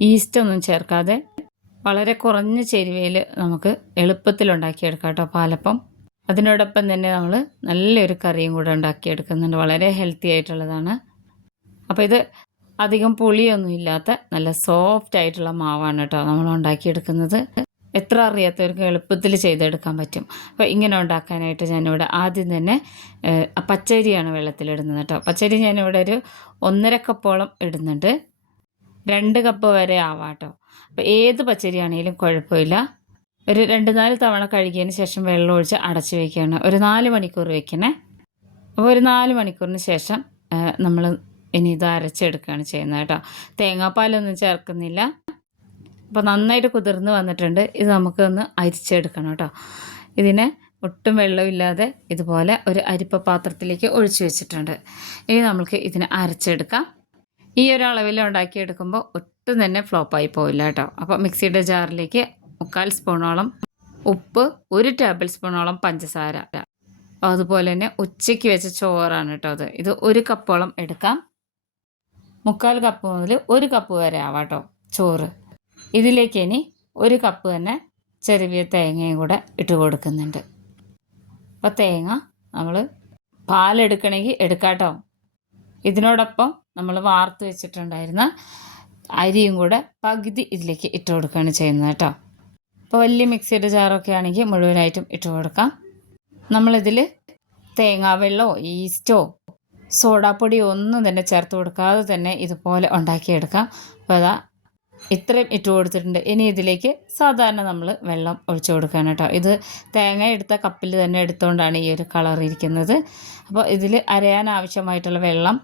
ഈസ്റ്റൊന്നും ചേർക്കാതെ വളരെ കുറഞ്ഞ ചേരുവയിൽ നമുക്ക് എളുപ്പത്തിൽ ഉണ്ടാക്കിയെടുക്കാം കേട്ടോ പാലപ്പം. അതിനോടൊപ്പം തന്നെ നമ്മൾ നല്ലൊരു കറിയും കൂടെ ഉണ്ടാക്കിയെടുക്കുന്നുണ്ട്. വളരെ ഹെൽത്തി ആയിട്ടുള്ളതാണ്. അപ്പോൾ ഇത് അധികം പുളിയൊന്നും ഇല്ലാത്ത നല്ല സോഫ്റ്റ് ആയിട്ടുള്ള മാവാണ് കേട്ടോ നമ്മൾ ഉണ്ടാക്കിയെടുക്കുന്നത്. എത്ര അറിയാത്തവർക്ക് എളുപ്പത്തിൽ ചെയ്തെടുക്കാൻ പറ്റും. അപ്പോൾ ഇങ്ങനെ ഉണ്ടാക്കാനായിട്ട് ഞാനിവിടെ ആദ്യം തന്നെ പച്ചരിയാണ് വെള്ളത്തിലിടുന്നത് കേട്ടോ. പച്ചരി ഞാനിവിടെ ഒരു ഒന്നര കപ്പോളം ഇടുന്നുണ്ട്. രണ്ട് കപ്പ് വരെ ആവാട്ടോ. അപ്പോൾ ഏത് പച്ചരിയാണെങ്കിലും കുഴപ്പമില്ല. ഒരു രണ്ട് നാല് തവണ കഴുകിയതിന് ശേഷം വെള്ളം ഒഴിച്ച് അടച്ചു വയ്ക്കുകയാണ് ഒരു നാല് മണിക്കൂർ വെക്കണേ. അപ്പോൾ ഒരു നാല് മണിക്കൂറിന് ശേഷം നമ്മൾ ഇനി ഇത് അരച്ചെടുക്കുകയാണ് ചെയ്യുന്നത് കേട്ടോ. തേങ്ങാപ്പാലൊന്നും ചേർക്കുന്നില്ല. അപ്പോൾ നന്നായിട്ട് കുതിർന്ന് വന്നിട്ടുണ്ട്. ഇത് നമുക്കൊന്ന് അരിച്ചെടുക്കണം കേട്ടോ. ഇതിനെ ഒട്ടും വെള്ളമില്ലാതെ ഇതുപോലെ ഒരു അരിപ്പ പാത്രത്തിലേക്ക് ഒഴിച്ചു വെച്ചിട്ടുണ്ട്. ഇനി നമുക്ക് ഇതിനെ അരച്ചെടുക്കാം. ഈ ഒരു അളവിൽ ഉണ്ടാക്കിയെടുക്കുമ്പോൾ ഒട്ടും തന്നെ ഫ്ലോപ്പായി പോവില്ല കേട്ടോ. അപ്പോൾ മിക്സിയുടെ ജാറിലേക്ക് മുക്കാൽ സ്പൂണോളം ഉപ്പ് ഒരു ടേബിൾ സ്പൂണോളം പഞ്ചസാര. അതുപോലെ തന്നെ ഉച്ചയ്ക്ക് വെച്ച ചോറാണ് കേട്ടോ അത്. ഇത് ഒരു കപ്പോളം എടുക്കാം. മുക്കാൽ കപ്പ് മുതൽ ഒരു കപ്പ് വരെ ആവാം കേട്ടോ ചോറ്. ഇതിലേക്ക് ഇനി ഒരു കപ്പ് തന്നെ ചെറിയ തേങ്ങയും കൂടെ ഇട്ട് കൊടുക്കുന്നുണ്ട്. അപ്പോൾ തേങ്ങ നമ്മൾ പാലെടുക്കണമെങ്കിൽ എടുക്കാം കേട്ടോ. ഇതിനോടൊപ്പം നമ്മൾ വാർത്ത് വെച്ചിട്ടുണ്ടായിരുന്ന അരിയും കൂടെ പകുതി ഇതിലേക്ക് ഇട്ട് കൊടുക്കുകയാണ് ചെയ്യുന്നത് കേട്ടോ. അപ്പോൾ വലിയ മിക്സിയുടെ ജാറൊക്കെ ആണെങ്കിൽ മുഴുവനായിട്ടും ഇട്ട് കൊടുക്കാം. നമ്മളിതിൽ തേങ്ങാവെള്ളമോ ഈസ്റ്റോ സോഡാപ്പൊടിയോ ഒന്നും തന്നെ ചേർത്ത് കൊടുക്കാതെ തന്നെ ഇതുപോലെ ഉണ്ടാക്കിയെടുക്കാം. അപ്പോൾ അതാ ഇത്രയും ഇട്ട് കൊടുത്തിട്ടുണ്ട്. ഇനി ഇതിലേക്ക് സാധാരണ നമ്മൾ വെള്ളം ഒഴിച്ചു കൊടുക്കുകയാണ് കേട്ടോ. ഇത് തേങ്ങ എടുത്ത കപ്പിൽ തന്നെ എടുത്തുകൊണ്ടാണ് ഈ ഒരു കളർ ഇരിക്കുന്നത്. അപ്പോൾ ഇതിൽ അരയാൻ ആവശ്യമായിട്ടുള്ള വെള്ളം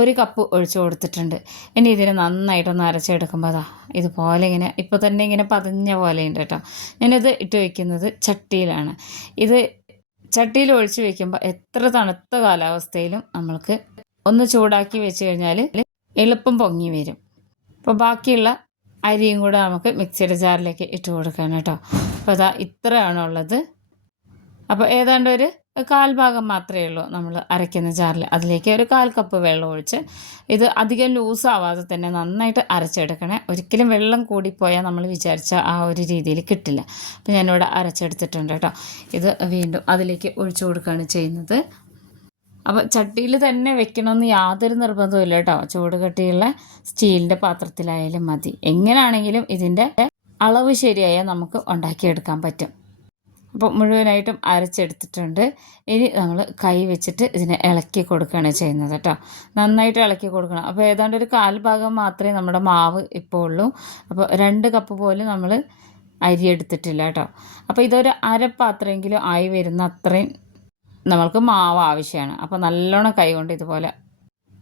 ഒരു കപ്പ് ഒഴിച്ചു കൊടുത്തിട്ടുണ്ട്. ഇനി ഇതിനെ നന്നായിട്ടൊന്ന് അരച്ചെടുക്കുമ്പോൾ അതാ ഇതുപോലെ ഇങ്ങനെ ഇപ്പോൾ തന്നെ ഇങ്ങനെ പതഞ്ഞ പോലെ ഉണ്ട് കേട്ടോ. ഞാനിത് ഇട്ട് വയ്ക്കുന്നത് ചട്ടിയിലാണ്. ഇത് ചട്ടിയിൽ ഒഴിച്ച് വയ്ക്കുമ്പോൾ എത്ര തണുത്ത കാലാവസ്ഥയിലും നമ്മൾക്ക് ഒന്ന് ചൂടാക്കി വെച്ച് കഴിഞ്ഞാൽ എളുപ്പം പൊങ്ങി വരും. അപ്പോൾ ബാക്കിയുള്ള അരിയും കൂടെ നമുക്ക് മിക്സിയുടെ ജാറിലേക്ക് ഇട്ട് കൊടുക്കണം കേട്ടോ. അപ്പോൾ അതാ ഇത്രയാണുള്ളത്. അപ്പോൾ ഏതാണ്ട് ഒരു കാൽ ഭാഗം മാത്രമേ ഉള്ളൂ നമ്മൾ അരയ്ക്കുന്ന ജാറിൽ. അതിലേക്ക് ഒരു കാൽ കപ്പ് വെള്ളം ഒഴിച്ച് ഇത് അധികം ലൂസ് ആവാതെ തന്നെ നന്നായിട്ട് അരച്ചെടുക്കണേ. ഒരിക്കലും വെള്ളം കൂടിപ്പോയാൽ നമ്മൾ വിചാരിച്ച ആ ഒരു രീതിയിൽ കിട്ടില്ല. അപ്പോൾ ഞാനിവിടെ അരച്ചെടുത്തിട്ടുണ്ട് കേട്ടോ. ഇത് വീണ്ടും അതിലേക്ക് ഒഴിച്ചു കൊടുക്കുകയാണ് ചെയ്യുന്നത്. അപ്പോൾ ചട്ടിയിൽ തന്നെ വെക്കണമെന്ന് യാതൊരു നിർബന്ധവും ഇല്ല കേട്ടോ. ചൂട് കട്ടിയുള്ള സ്റ്റീലിന്റെ പാത്രത്തിലായാലും മതി. എങ്ങനെയാണെങ്കിലും ഇതിന്റെ അളവ് ശരിയായാൽ നമുക്ക് ഉണ്ടാക്കിയെടുക്കാൻ പറ്റും. അപ്പോൾ മുഴുവനായിട്ടും അരച്ചെടുത്തിട്ടുണ്ട്. ഇനി നമ്മൾ കൈ വെച്ചിട്ട് ഇതിനെ ഇളക്കി കൊടുക്കുകയാണ് ചെയ്യുന്നത് കേട്ടോ. നന്നായിട്ട് ഇളക്കി കൊടുക്കണം. അപ്പോൾ ഏതാണ്ട് ഒരു കാൽ ഭാഗം മാത്രമേ നമ്മുടെ മാവ് ഇപ്പോൾ ഉള്ളൂ. അപ്പോൾ രണ്ട് കപ്പ് പോലും നമ്മൾ അരി എടുത്തിട്ടില്ല കേട്ടോ. അപ്പോൾ ഇതൊരു അരപ്പാത്രമെങ്കിലും ആയി വരുന്ന അത്രയും നമ്മൾക്ക് മാവ് ആവശ്യമാണ്. അപ്പോൾ നല്ലോണം കൈ കൊണ്ട് ഇതുപോലെ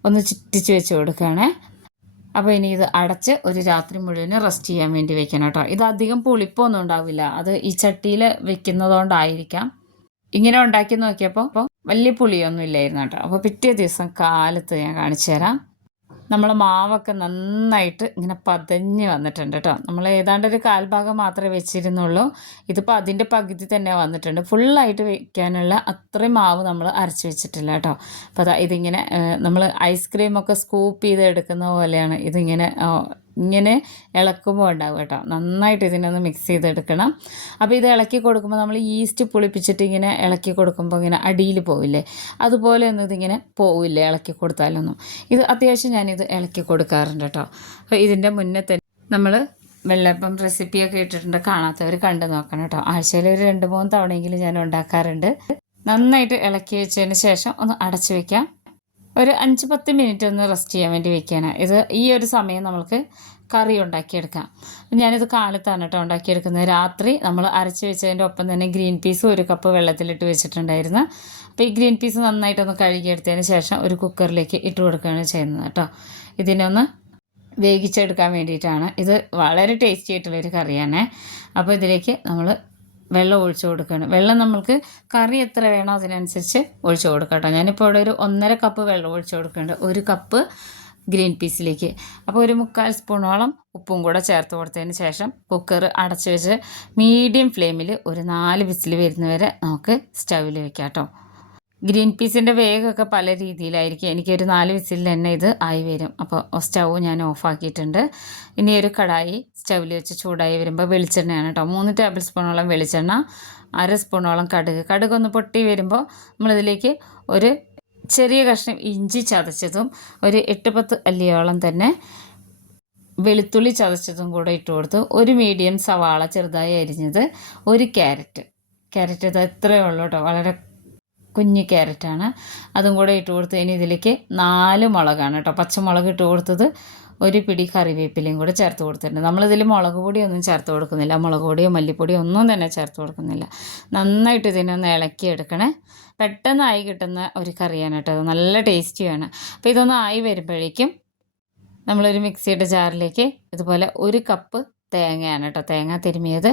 ഒന്ന് ചുറ്റിച്ച് വെച്ച് കൊടുക്കുകയാണേ. അപ്പോൾ ഇനി ഇത് അടച്ച് ഒരു രാത്രി മുഴുവൻ റെസ്റ്റ് ചെയ്യാൻ വേണ്ടി വെക്കണം കേട്ടോ. ഇത് അധികം പുളിപ്പൊന്നും ഉണ്ടാവില്ല. അത് ഈ ചട്ടിയിൽ വെക്കുന്നതുകൊണ്ടായിരിക്കാം. ഇങ്ങനെ ഉണ്ടാക്കി നോക്കിയപ്പോൾ അപ്പോൾ വലിയ പുളിയൊന്നും ഇല്ലായിരുന്നു കേട്ടോ. അപ്പോൾ പിറ്റേ ദിവസം കാലത്ത് ഞാൻ കാണിച്ചു തരാം. നമ്മൾ മാവൊക്കെ നന്നായിട്ട് ഇങ്ങനെ പതഞ്ഞ് വന്നിട്ടുണ്ട് കേട്ടോ നമ്മൾ ഏതാണ്ട് ഒരു കാൽഭാഗം മാത്രമേ വെച്ചിരുന്നുള്ളൂ. ഇതിപ്പോൾ അതിന്റെ പകുതി തന്നെ വന്നിട്ടുണ്ട്. ഫുള്ളായിട്ട് വെക്കാനുള്ള അത്രയും മാവ് നമ്മൾ അരച്ച് വെച്ചിട്ടില്ല കേട്ടോ അപ്പോൾ ഇതിങ്ങനെ നമ്മൾ ഐസ്ക്രീമൊക്കെ സ്കൂപ്പ് ചെയ്ത് എടുക്കുന്ന പോലെയാണ് ഇതിങ്ങനെ ഇങ്ങനെ ഇളക്കുമ്പോൾ ഉണ്ടാവും കേട്ടോ. നന്നായിട്ട് ഇതിനൊന്ന് മിക്സ് ചെയ്തെടുക്കണം. അപ്പോൾ ഇത് ഇളക്കി കൊടുക്കുമ്പോൾ നമ്മൾ ഈസ്റ്റ് പുളിപ്പിച്ചിട്ട് ഇങ്ങനെ ഇളക്കി കൊടുക്കുമ്പോൾ ഇങ്ങനെ അടിയിൽ പോവില്ലേ? അതുപോലെ ഒന്നും ഇതിങ്ങനെ പോവില്ല? ഇളക്കി കൊടുത്താലൊന്നും. ഇത് അത്യാവശ്യം ഞാനിത് ഇളക്കി കൊടുക്കാറുണ്ട് കേട്ടോ. അപ്പോൾ ഇതിന്റെ മുന്നേ തന്നെ നമ്മൾ വെള്ളപ്പം റെസിപ്പിയൊക്കെ ഇട്ടിട്ടുണ്ട്. കാണാത്തവർ കണ്ടു നോക്കണം കേട്ടോ. ആഴ്ചയിൽ ഒരു രണ്ട് മൂന്ന് തവണയെങ്കിലും ഞാൻ ഉണ്ടാക്കാറുണ്ട്. നന്നായിട്ട് ഇളക്കി വെച്ചതിന് ശേഷം ഒന്ന് അടച്ചു വെക്കാം. ഒരു അഞ്ച് പത്ത് മിനിറ്റ് ഒന്ന് റെസ്റ്റ് ചെയ്യാൻ വേണ്ടി വെക്കുകയാണ് ഇത് ഈ ഒരു സമയം നമ്മൾക്ക് കറി ഉണ്ടാക്കിയെടുക്കാം. ഞാനിത് കാലത്താണ് കേട്ടോ ഉണ്ടാക്കിയെടുക്കുന്നത്. രാത്രി നമ്മൾ അരച്ച് വെച്ചതിന്റെ ഒപ്പം തന്നെ ഗ്രീൻ പീസ് ഒരു കപ്പ് വെള്ളത്തിലിട്ട് വെച്ചിട്ടുണ്ടായിരുന്നു. അപ്പോൾ ഈ ഗ്രീൻ പീസ് നന്നായിട്ടൊന്ന് കഴുകിയെടുത്തതിന് ശേഷം ഒരു കുക്കറിലേക്ക് ഇട്ട് കൊടുക്കുകയാണ് ചെയ്യുന്നത് കേട്ടോ ഇതിനൊന്ന് വേവിച്ചെടുക്കാൻ വേണ്ടിയിട്ടാണ്. ഇത് വളരെ ടേസ്റ്റി ആയിട്ടുള്ളൊരു കറിയാണ്. അപ്പോൾ ഇതിലേക്ക് നമ്മൾ വെള്ളം ഒഴിച്ചു കൊടുക്കുകയാണ്. വെള്ളം നമ്മൾക്ക് കറി എത്ര വേണോ അതിനനുസരിച്ച് ഒഴിച്ചു കൊടുക്കാം കേട്ടോ. ഞാനിപ്പോൾ ഇവിടെ ഒരു ഒന്നര കപ്പ് വെള്ളം ഒഴിച്ചു കൊടുക്കുന്നുണ്ട്. ഒരു കപ്പ് ഗ്രീൻ പീസിലേക്ക് അപ്പോൾ ഒരു മുക്കാൽ സ്പൂണോളം ഉപ്പും കൂടെ ചേർത്ത് കൊടുത്തതിന് ശേഷം കുക്കർ അടച്ചു വെച്ച് മീഡിയം ഫ്ലെയിമിൽ ഒരു നാല് വിസിൽ വരുന്നവരെ നമുക്ക് സ്റ്റൗവിൽ വെക്കാം കേട്ടോ. ഗ്രീൻ പീസിന്റെ വേഗമൊക്കെ പല രീതിയിലായിരിക്കും. എനിക്കൊരു നാല് വിസിലിൽ തന്നെ ഇത് ആയി വരും. അപ്പോൾ സ്റ്റൗ ഞാൻ ഓഫാക്കിയിട്ടുണ്ട്. ഇനി ഒരു കടായി സ്റ്റൗവിൽ വെച്ച് ചൂടായി വരുമ്പോൾ വെളിച്ചെണ്ണയാണ് കേട്ടോ. മൂന്ന് ടേബിൾ സ്പൂണോളം വെളിച്ചെണ്ണ അര സ്പൂണോളം കടുക്. കടുക് ഒന്ന് പൊട്ടി വരുമ്പോൾ നമ്മളിതിലേക്ക് ഒരു ചെറിയ കഷ്ണം ഇഞ്ചി ചതച്ചതും ഒരു എട്ട് പത്ത് അല്ലിയോളം തന്നെ വെളുത്തുള്ളി ചതച്ചതും കൂടെ ഇട്ട് കൊടുത്ത് ഒരു മീഡിയം സവാള ചെറുതായി അരിഞ്ഞത് ഒരു ക്യാരറ്റ്. ക്യാരറ്റ് ഇത് എത്രയേ ഉള്ളൂ കേട്ടോ. വളരെ കുഞ്ഞ് ക്യാരറ്റാണ്. അതും കൂടെ ഇട്ട് കൊടുത്ത് ഇനി ഇതിലേക്ക് നാല് മുളകാണ് കേട്ടോ. പച്ചമുളക് ഇട്ട് കൊടുത്തത് ഒരു പിടി കറിവേപ്പിലയും കൂടെ ചേർത്ത് കൊടുത്തിട്ടുണ്ട്. നമ്മളിതിൽ മുളക് പൊടിയൊന്നും ചേർത്ത് കൊടുക്കുന്നില്ല. മുളക് പൊടിയോ മല്ലിപ്പൊടിയോ ഒന്നും തന്നെ ചേർത്ത് കൊടുക്കുന്നില്ല. നന്നായിട്ട് ഇതിനൊന്ന് ഇളക്കി എടുക്കണേ. പെട്ടെന്നായി കിട്ടുന്ന ഒരു കറിയാണ് കേട്ടോ. നല്ല ടേസ്റ്റിയാണ്. അപ്പോൾ ഇതൊന്ന് ആയി വരുമ്പോഴേക്കും നമ്മളൊരു മിക്സിയുടെ ജാറിലേക്ക് ഇതുപോലെ ഒരു കപ്പ് തേങ്ങയാണ് കേട്ടോ. തേങ്ങ തിരുമിയത്.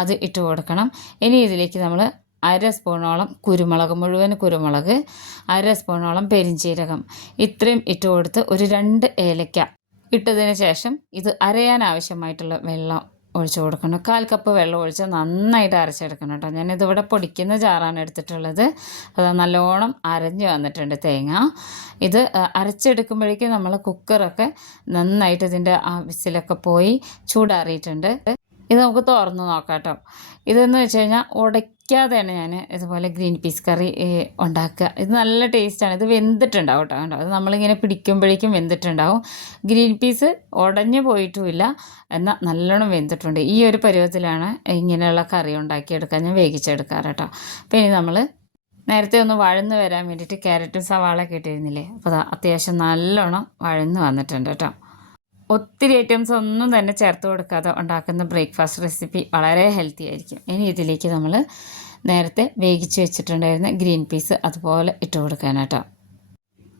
അത് ഇട്ട് കൊടുക്കണം. ഇനി ഇതിലേക്ക് നമ്മൾ അര സ്പൂണോളം കുരുമുളക് മുഴുവൻ കുരുമുളക് അര സ്പൂണോളം പെരിഞ്ചീരകം. ഇത്രയും ഇട്ട് കൊടുത്ത് ഒരു രണ്ട് ഏലക്ക ഇട്ടതിന് ശേഷം ഇത് അരയാൻ ആവശ്യമായിട്ടുള്ള വെള്ളം ഒഴിച്ചു കൊടുക്കണം. കാൽ കപ്പ് വെള്ളം ഒഴിച്ച് നന്നായിട്ട് അരച്ചെടുക്കണം കേട്ടോ. ഞാനിതിവിടെ പൊടിക്കുന്ന ചാറാണ് എടുത്തിട്ടുള്ളത്. അത് നല്ലോണം അരഞ്ഞു വന്നിട്ടുണ്ട് തേങ്ങ. ഇത് അരച്ചെടുക്കുമ്പോഴേക്കും നമ്മൾ കുക്കറൊക്കെ നന്നായിട്ട് ഇതിന്റെ ആ വിസിലൊക്കെ പോയി ചൂടാറിയിട്ടുണ്ട്. ഇത് നമുക്ക് തുറന്ന് നോക്കാം കേട്ടോ. ഇതെന്ന് വെച്ച് കഴിഞ്ഞാൽ ഉടയ്ക്കാതെയാണ് ഞാൻ ഇതുപോലെ ഗ്രീൻ പീസ് കറി ഉണ്ടാക്കുക. ഇത് നല്ല ടേസ്റ്റാണ്. ഇത് വെന്തിട്ടുണ്ടാവും കേട്ടോ കണ്ടോ അത് നമ്മളിങ്ങനെ പിടിക്കുമ്പോഴേക്കും വെന്തിട്ടുണ്ടാവും. ഗ്രീൻ പീസ് ഉടഞ്ഞു പോയിട്ടുമില്ല. എന്നാൽ നല്ലോണം വെന്തിട്ടുണ്ട്. ഈ ഒരു പരുവത്തിലാണ് ഇങ്ങനെയുള്ള കറി ഉണ്ടാക്കിയെടുക്കാൻ ഞാൻ വേവിച്ചെടുക്കാറ് കേട്ടോ. അപ്പോൾ ഇനി നമ്മൾ നേരത്തെ ഒന്ന് വഴന്ന് വരാൻ വേണ്ടിയിട്ട് ക്യാരറ്റും സവാളൊക്കെ ഇട്ടിരുന്നില്ലേ? അപ്പോൾ അത്യാവശ്യം നല്ലോണം വഴന്ന് വന്നിട്ടുണ്ട് കേട്ടോ. ഒത്തിരി ഐറ്റംസ് ഒന്നും തന്നെ ചേർത്ത് കൊടുക്കാതെ ഉണ്ടാക്കുന്ന ബ്രേക്ക്ഫാസ്റ്റ് റെസിപ്പി വളരെ ഹെൽത്തി ആയിരിക്കും. ഇനി ഇതിലേക്ക് നമ്മൾ നേരത്തെ വേവിച്ച് വെച്ചിട്ടുണ്ടായിരുന്ന ഗ്രീൻ പീസ് അതുപോലെ ഇട്ട് കൊടുക്കാനാട്ടോ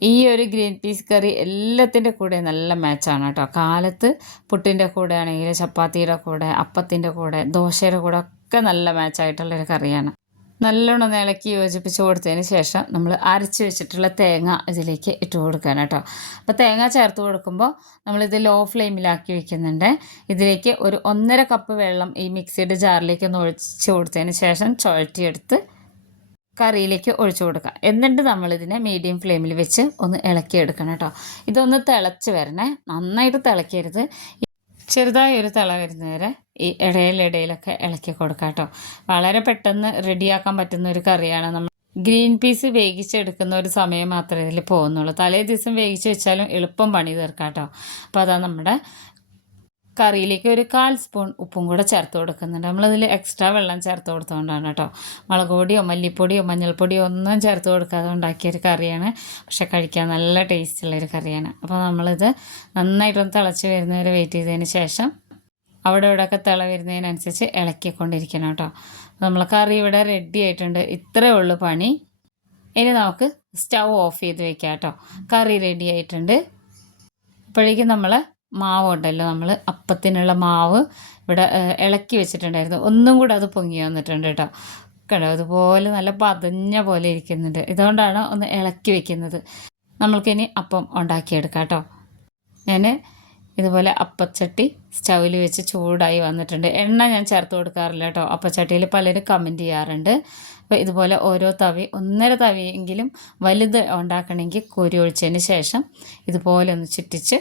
ഈ ഒരു ഗ്രീൻ പീസ് കറി എല്ലാത്തിന്റെ കൂടെ നല്ല മാച്ചാണ് കേട്ടോ. കാലത്ത് പുട്ടിന്റെ കൂടെ ആണെങ്കിൽ ചപ്പാത്തിയുടെ കൂടെ അപ്പത്തിന്റെ കൂടെ ദോശയുടെ കൂടെ ഒക്കെ നല്ല മാച്ചായിട്ടുള്ളൊരു കറിയാണ്. നല്ലോണം ഇളക്കി യോജിപ്പിച്ച് കൊടുത്തതിന് ശേഷം നമ്മൾ അരച്ച് വെച്ചിട്ടുള്ള തേങ്ങ ഇതിലേക്ക് ഇട്ട് കൊടുക്കാൻ കേട്ടോ. അപ്പോൾ തേങ്ങ ചേർത്ത് കൊടുക്കുമ്പോൾ നമ്മളിത് ലോ ഫ്ലെയിമിലാക്കി വെക്കുന്നുണ്ട്. ഇതിലേക്ക് ഒരു ഒന്നര കപ്പ് വെള്ളം ഈ മിക്സിയുടെ ജാറിലേക്ക് ഒന്ന് ഒഴിച്ച് കൊടുത്തതിന് ശേഷം ചുഴറ്റിയെടുത്ത് കറിയിലേക്ക് ഒഴിച്ചു കൊടുക്കാം എന്നിട്ട് നമ്മളിതിനെ മീഡിയം ഫ്ലെയിമിൽ വെച്ച് ഒന്ന് ഇളക്കിയെടുക്കണം കേട്ടോ. ഇതൊന്ന് തിളച്ച് വരണേ. നന്നായിട്ട് തിളക്കരുത്. ചെറുതായി ഒരു തിള വരുന്നവരെ ഈ ഇടയിലിടയിലൊക്കെ ഇളക്കി കൊടുക്കാം കേട്ടോ. വളരെ പെട്ടെന്ന് റെഡിയാക്കാൻ പറ്റുന്ന ഒരു കറിയാണ് നമ്മൾ ഗ്രീൻ പീസ് വേവിച്ചെടുക്കുന്ന ഒരു സമയം മാത്രമേ ഇതിൽ പോകുന്നുള്ളൂ. തലേ ദിവസം വേവിച്ച് വെച്ചാലും എളുപ്പം പണി തീർക്കാം കേട്ടോ. അപ്പോൾ അതാണ് നമ്മുടെ കറിയിലേക്ക് ഒരു കാൽ സ്പൂൺ ഉപ്പും കൂടെ ചേർത്ത് കൊടുക്കുന്നുണ്ട്. നമ്മളതിൽ എക്സ്ട്രാ വെള്ളം ചേർത്ത് കൊടുത്തുകൊണ്ടാണ് കേട്ടോ. മുളക് പൊടിയോ മല്ലിപ്പൊടിയോ മഞ്ഞൾപ്പൊടിയോ ഒന്നും ചേർത്ത് കൊടുക്കാതെ ഉണ്ടാക്കിയൊരു കറിയാണ്. പക്ഷെ കഴിക്കാൻ നല്ല ടേസ്റ്റുള്ളൊരു കറിയാണ്. അപ്പോൾ നമ്മളിത് നന്നായിട്ടൊന്ന് തിളച്ച് വരുന്നവരെ വെയിറ്റ് ചെയ്തതിന് ശേഷം അവിടെ ഇവിടെയൊക്കെ തിള വരുന്നതിനനുസരിച്ച് ഇളക്കിക്കൊണ്ടിരിക്കണം കേട്ടോ. നമ്മൾ കറി ഇവിടെ റെഡി ആയിട്ടുണ്ട്. ഇത്രയേ ഉള്ളൂ പണി. ഇനി നമുക്ക് സ്റ്റൗ ഓഫ് ചെയ്ത് വെക്കാം കേട്ടോ. കറി റെഡി ആയിട്ടുണ്ട്. അപ്പോഴേക്കും നമ്മൾ മാവ് ഉണ്ടല്ലോ നമ്മൾ അപ്പത്തിനുള്ള മാവ് ഇവിടെ ഇളക്കി വെച്ചിട്ടുണ്ടായിരുന്നു. ഒന്നും കൂടെ അത് പൊങ്ങി വന്നിട്ടുണ്ട് കേട്ടോ. കേട്ടോ അതുപോലെ നല്ല പതഞ്ഞ പോലെ ഇരിക്കുന്നുണ്ട്. ഇതുകൊണ്ടാണ് ഒന്ന് ഇളക്കി വെക്കുന്നത്. നമ്മൾക്കിനി അപ്പം ഉണ്ടാക്കിയെടുക്കാം കേട്ടോ. ഞാൻ ഇതുപോലെ അപ്പച്ചട്ടി സ്റ്റൗവിൽ വെച്ച് ചൂടായി വന്നിട്ടുണ്ട്. എണ്ണ ഞാൻ ചേർത്ത് കൊടുക്കാറില്ല കേട്ടോ. അപ്പച്ചട്ടിയിൽ പലരും കമന്റ് ചെയ്യാറുണ്ട്. അപ്പോൾ ഇതുപോലെ ഓരോ തവി ഒന്നര തവിയെങ്കിലും വലുത് ഉണ്ടാക്കണമെങ്കിൽ കോരി ഒഴിച്ചതിന് ശേഷം ഇതുപോലെ ഒന്ന് ചുറ്റിച്ച്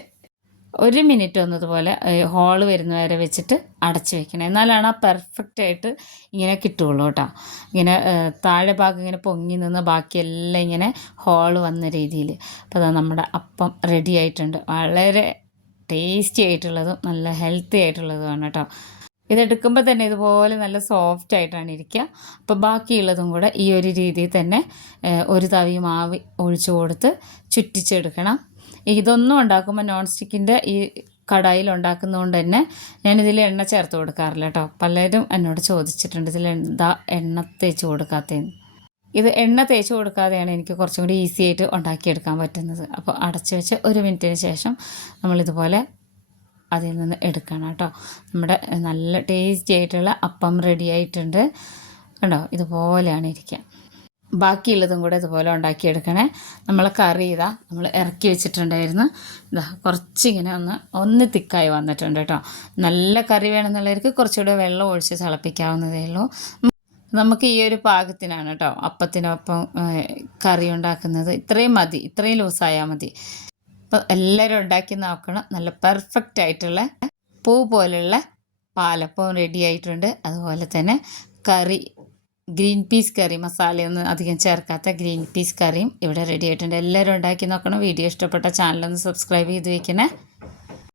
ഒരു മിനിറ്റ് വന്നതുപോലെ ഹോൾ വരുന്ന വരെ വെച്ചിട്ട് അടച്ച് വെക്കണം. എന്നാലാണ് ആ പെർഫെക്റ്റ് ആയിട്ട് ഇങ്ങനെ കിട്ടുള്ളൂ കേട്ടോ. ഇങ്ങനെ താഴെ ഭാഗം ഇങ്ങനെ പൊങ്ങി നിന്ന് ബാക്കിയെല്ലാം ഇങ്ങനെ ഹോൾ വന്ന രീതിയിൽ. അപ്പോൾ അതാ നമ്മുടെ അപ്പം റെഡി ആയിട്ടുണ്ട്. വളരെ ടേസ്റ്റി ആയിട്ടുള്ളതും നല്ല ഹെൽത്തി ആയിട്ടുള്ളതുമാണ് കേട്ടോ. ഇതെടുക്കുമ്പോൾ തന്നെ ഇതുപോലെ നല്ല സോഫ്റ്റ് ആയിട്ടാണ് ഇരിക്കുക. അപ്പോൾ ബാക്കിയുള്ളതും കൂടെ ഈ ഒരു രീതിയിൽ തന്നെ ഒരു തവി മാവി ഒഴിച്ചു കൊടുത്ത് ചുറ്റിച്ചെടുക്കണം. ഇതൊന്നും ഉണ്ടാക്കുമ്പോൾ നോൺ സ്റ്റിക്കിന്റെ ഈ കടായിൽ ഉണ്ടാക്കുന്നതുകൊണ്ട് തന്നെ ഞാനിതിൽ എണ്ണ ചേർത്ത് കൊടുക്കാറില്ല കേട്ടോ പലരും എന്നോട് ചോദിച്ചിട്ടുണ്ട് ഇതിൽ എന്താ എണ്ണ തേച്ച് കൊടുക്കാത്തതെന്ന് ഇത് എണ്ണ തേച്ച് കൊടുക്കാതെയാണ് എനിക്ക് കുറച്ചും കൂടി ഈസി ആയിട്ട് ഉണ്ടാക്കിയെടുക്കാൻ പറ്റുന്നത്. അപ്പോൾ അടച്ച് വെച്ച് ഒരു മിനിറ്റിന് ശേഷം നമ്മളിതുപോലെ അതിൽ നിന്ന് എടുക്കണം കേട്ടോ. നമ്മുടെ നല്ല ടേസ്റ്റി ആയിട്ടുള്ള അപ്പം റെഡി ആയിട്ടുണ്ട്. കണ്ടോ? ഇതുപോലെയാണ് ഇരിക്കുക ബാക്കിയുള്ളതും കൂടെ ഇതുപോലെ ഉണ്ടാക്കിയെടുക്കണേ. നമ്മൾ കറി ഇതാ നമ്മൾ ഇറക്കി വെച്ചിട്ടുണ്ടായിരുന്നു. ഇതാ കുറച്ചിങ്ങനെ ഒന്ന് ഒന്ന് തിക്കായി വന്നിട്ടുണ്ട് കേട്ടോ. നല്ല കറി വേണമെന്നുള്ളവർക്ക് കുറച്ചുകൂടെ വെള്ളം ഒഴിച്ച് തിളപ്പിക്കാവുന്നതേ ഉള്ളൂ. നമുക്ക് ഈ ഒരു പാകത്തിനാണ് കേട്ടോ അപ്പത്തിനൊപ്പം കറി ഉണ്ടാക്കുന്നത്. ഇത്രയും മതി ഇത്രയും ലൂസായാൽ മതി. അപ്പോൾ എല്ലാവരും ഉണ്ടാക്കി നോക്കണം. നല്ല പെർഫെക്റ്റ് ആയിട്ടുള്ള പൂ പോലെയുള്ള പാലപ്പവും റെഡി ആയിട്ടുണ്ട്. അതുപോലെ തന്നെ കറി ഗ്രീൻ പീസ് കറി മസാലയൊന്നും അധികം ചേർക്കാത്ത ഗ്രീൻ പീസ് കറിയും ഇവിടെ റെഡി ആയിട്ടുണ്ട്. എല്ലാവരും ഉണ്ടാക്കി നോക്കണം. വീഡിയോ ഇഷ്ടപ്പെട്ട ചാനലൊന്ന് സബ്സ്ക്രൈബ് ചെയ്ത് വെക്കണേ.